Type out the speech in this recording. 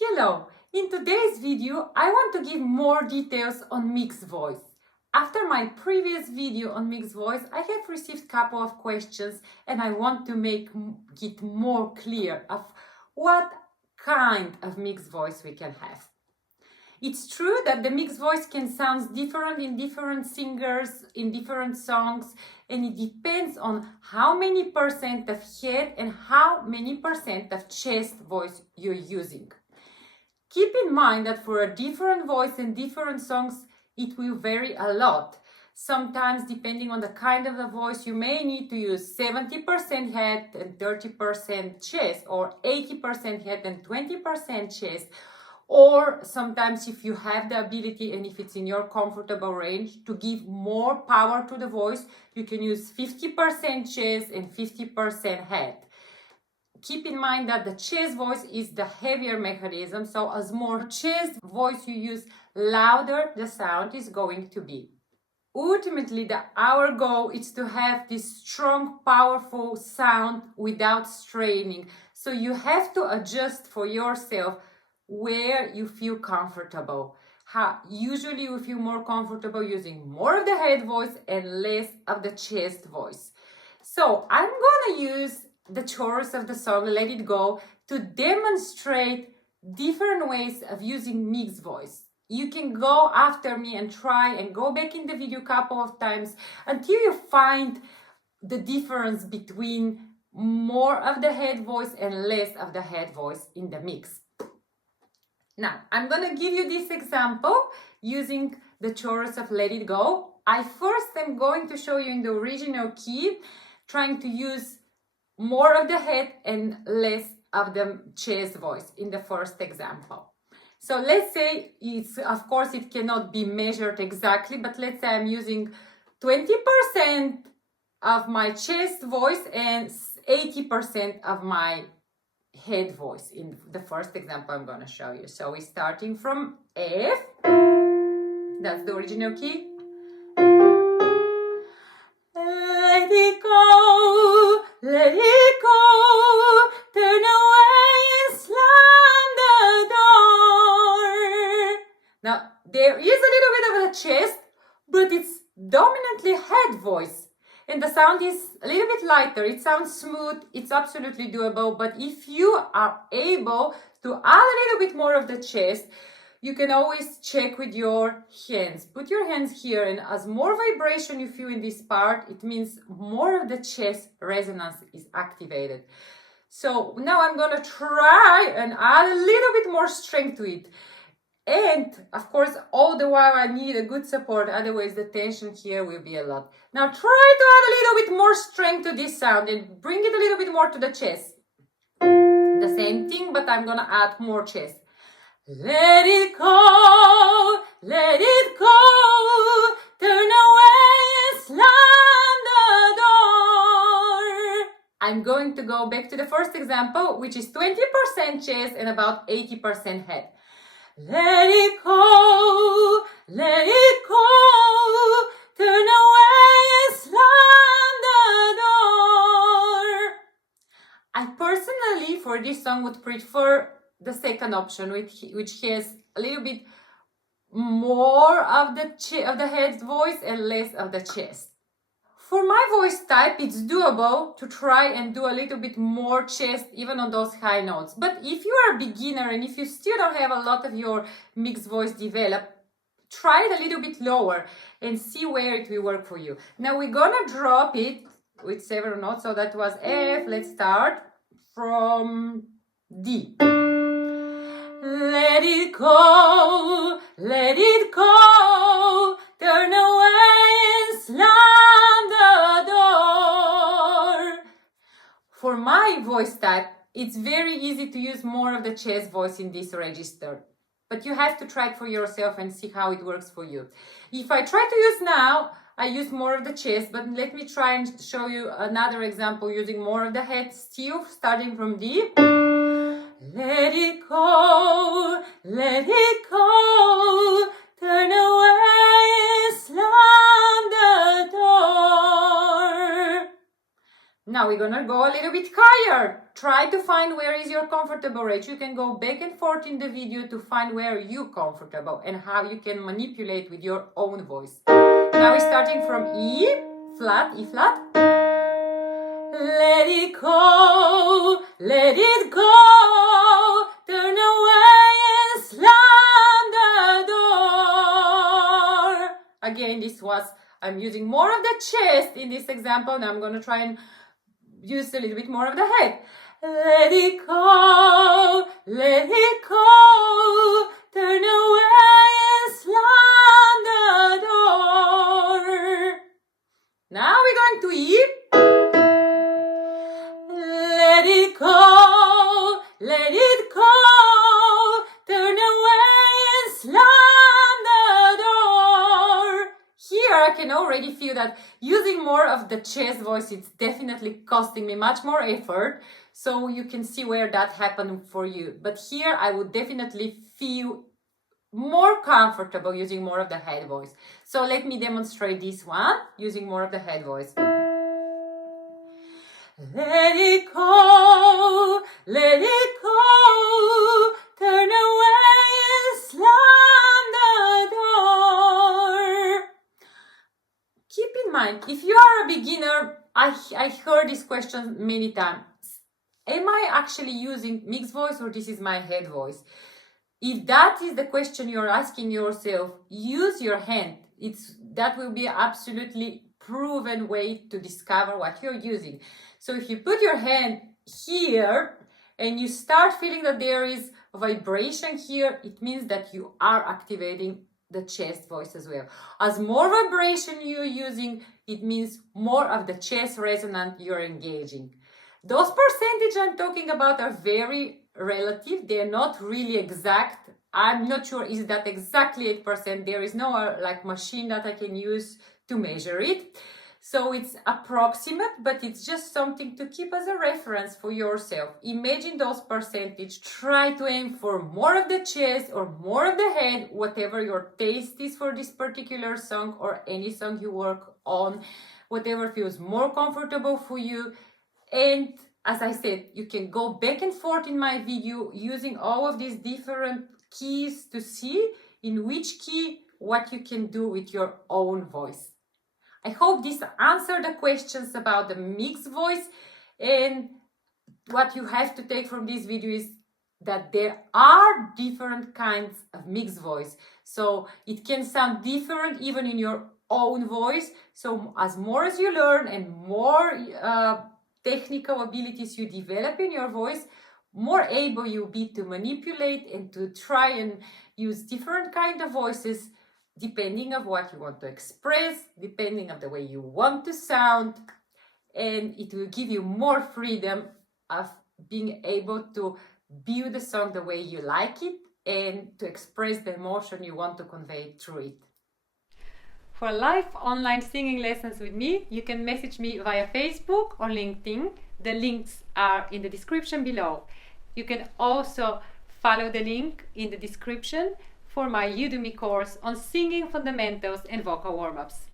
Hello! In today's video, I want to give more details on mixed voice. After my previous video on mixed voice, I have received a couple of questions and I want to make it more clear of what kind of mixed voice we can have. It's true that the mixed voice can sound different in different singers, in different songs, and it depends on how many percent of head and how many percent of chest voice you're using. Keep in mind that for a different voice and different songs, it will vary a lot. Sometimes, depending on the kind of the voice, you may need to use 70% head and 30% chest, or 80% head and 20% chest. Or sometimes if you have the ability and if it's in your comfortable range to give more power to the voice, you can use 50% chest and 50% head. Keep in mind that the chest voice is the heavier mechanism, so as more chest voice you use, louder the sound is going to be. Ultimately, our goal is to have this strong, powerful sound without straining. So you have to adjust for yourself where you feel comfortable. Usually you feel more comfortable using more of the head voice and less of the chest voice. So I'm gonna use the chorus of the song Let It Go to demonstrate different ways of using mixed voice. You can go after me and try and go back in the video a couple of times until you find the difference between more of the head voice and less of the head voice in the mix. Now, I'm going to give you this example using the chorus of Let It Go. I first am going to show you in the original key, trying to use more of the head and less of the chest voice in the first example. So let's say of course it cannot be measured exactly, but let's say I'm using 20% of my chest voice and 80% of my head voice in the first example I'm going to show you. So we're starting from F, that's the original key. Let it go, let it go, turn away and slam the door. Now there is a little bit of a chest, but it's dominantly head voice. And the sound is a little bit lighter. It sounds smooth. It's absolutely doable. But if you are able to add a little bit more of the chest, you can always check with your hands. Put your hands here, and as more vibration you feel in this part, it means more of the chest resonance is activated. So now I'm going to try and add a little bit more strength to it. And of course, all the while I need a good support, otherwise the tension here will be a lot. Now try to add a little bit more strength to this sound and bring it a little bit more to the chest. The same thing, but I'm gonna add more chest. Let it go, let it go, turn away and slam the door. I'm going to go back to the first example, which is 20% chest and about 80% head. Let it go, turn away and slam the door. I personally, for this song, would prefer the second option, which has a little bit more of the head voice and less of the chest. For my voice type, it's doable to try and do a little bit more chest even on those high notes. But if you are a beginner and if you still don't have a lot of your mixed voice developed, try it a little bit lower and see where it will work for you. Now we're gonna drop it with several notes. So that was F. Let's start from D. Let it go, turn away and slam the door. For my voice type, it's very easy to use more of the chest voice in this register. But you have to try it for yourself and see how it works for you. If I try to use now, I use more of the chest, but let me try and show you another example using more of the head, still starting from D. Let it go, turn away and slam the door. Now we're gonna go a little bit higher. try to find where is your comfortable range. You can go back and forth in the video to find where you're comfortable and how you can manipulate with your own voice. Now we're starting from E flat, E flat. Let it go, let it go, turn away and slam the door. Again, I'm using more of the chest in this example. Now I'm going to try and use a little bit more of the head. Let it go, turn away and slam the door. Now we're going to E. Let it go, turn away and slam the door. Here I can already feel that using more of the chest voice, it's definitely costing me much more effort. So you can see where that happened for you. But here I would definitely feel more comfortable using more of the head voice. So let me demonstrate this one using more of the head voice. Let it go, turn away and slam the door. Keep in mind, if you are a beginner, I heard this question many times. Am I actually using mixed voice or this is my head voice? If that is the question you're asking yourself, use your hand. That will be absolutely proven way to discover what you're using. So if you put your hand here and you start feeling that there is vibration here, it means that you are activating the chest voice as well. As more vibration you're using, it means more of the chest resonance you're engaging. Those percentages I'm talking about are very relative. They're not really exact. I'm not sure is that exactly 8%. There is no machine that I can use to measure it. So it's approximate, but it's just something to keep as a reference for yourself. Imagine those percentages. Try to aim for more of the chest or more of the head, whatever your taste is for this particular song or any song you work on, whatever feels more comfortable for you. And as I said, you can go back and forth in my video using all of these different keys to see in which key what you can do with your own voice. I hope this answered the questions about the mixed voice, and what you have to take from this video is that there are different kinds of mixed voice. So it can sound different even in your own voice. So as more as you learn and more technical abilities you develop in your voice, more able you'll be to manipulate and to try and use different kind of voices depending on what you want to express, depending on the way you want to sound, and it will give you more freedom of being able to build the song the way you like it and to express the emotion you want to convey through it. For live online singing lessons with me, you can message me via Facebook or LinkedIn. The links are in the description below. You can also follow the link in the description for my Udemy course on singing fundamentals and vocal warm-ups.